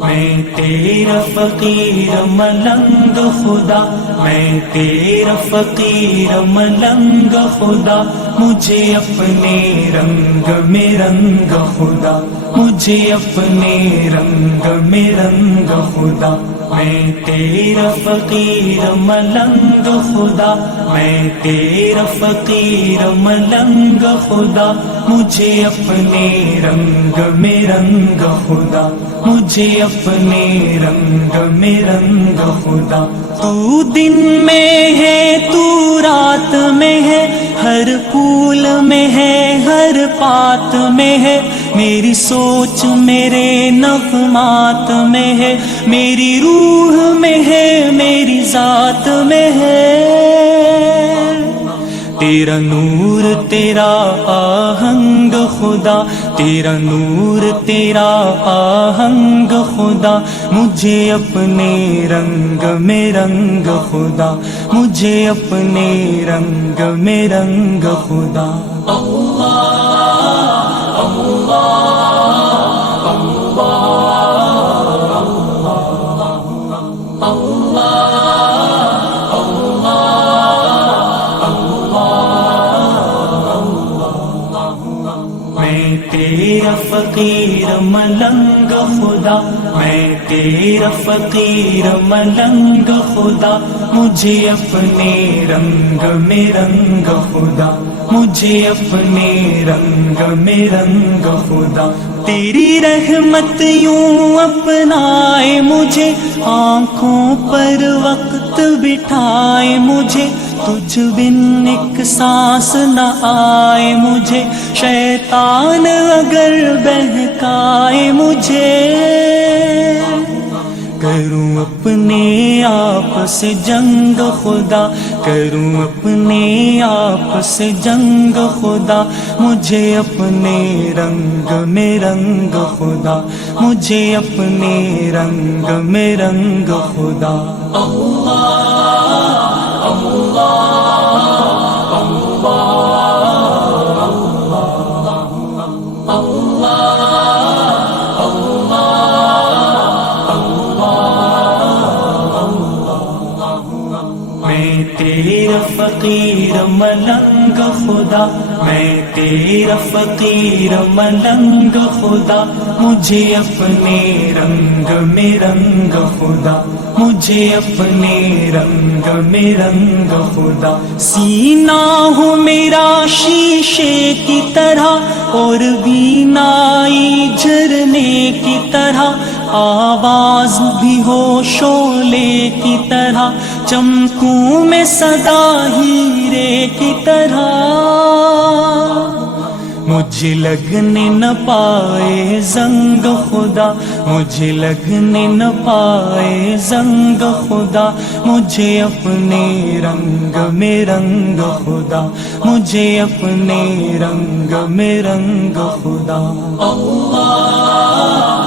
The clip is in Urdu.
میں تیرا فقیر ملنگ خدا، میں تیرا فقیر ملنگ خدا، مجھے اپنے رنگ میں رنگ خدا، مجھے اپنے رنگ میں رنگ خدا۔ میں تیرا فقیر ملنگ خدا، میں تیرا فقیر ملنگ خدا، مجھے اپنے رنگ میں رنگ خدا، مجھے اپنے رنگ میں رنگ خدا۔ تو دن میں ہے تو رات میں ہے، ہر پھول میں ہے ہر پات میں ہے، میری سوچ میرے نغمات میں ہے، میری روح میں ہے میری ذات میں ہے۔ تیرا نور تیرا آہنگ خدا، تیرا نور تیرا آہنگ خدا، مجھے اپنے رنگ میں رنگ خدا، مجھے اپنے رنگ میں رنگ خدا۔ میں تیرا فقیر ملنگ خدا، میں تیرا فقیر ملنگ خدا، مجھے اپنے رنگ میں رنگ خدا، مجھے اپنے رنگ میں رنگ خدا۔ تیری رحمت یوں اپنائے مجھے، آنکھوں پر وقت بٹھائے مجھے، تجھ بن ایک سانس نہ آئے مجھے، شیطان اگر بہکائے مجھے، کروں اپنے آپ سے جنگ خدا، کروں اپنے آپ سے جنگ خدا، مجھے اپنے رنگ میں رنگ خدا، مجھے اپنے رنگ میں رنگ خدا۔ میں تیرا فقیر ملنگ خدا، میں تیرا فقیر ملنگ خدا، مجھے اپنے رنگ میں رنگ خدا، مجھے اپنے رنگ میں رنگ خدا۔ سینہ ہو میرا شیشے کی طرح، اور بینائی جھرنے کی طرح، آواز بھی ہو شعلے کی طرح، چمکوں میں سدا ہیرے کی طرح، مجھے لگنے نہ پائے زنگ خدا، مجھے لگنے نہ پائے زنگ خدا، مجھے اپنے رنگ میں رنگ خدا، مجھے اپنے رنگ میں رنگ خدا۔ اللہ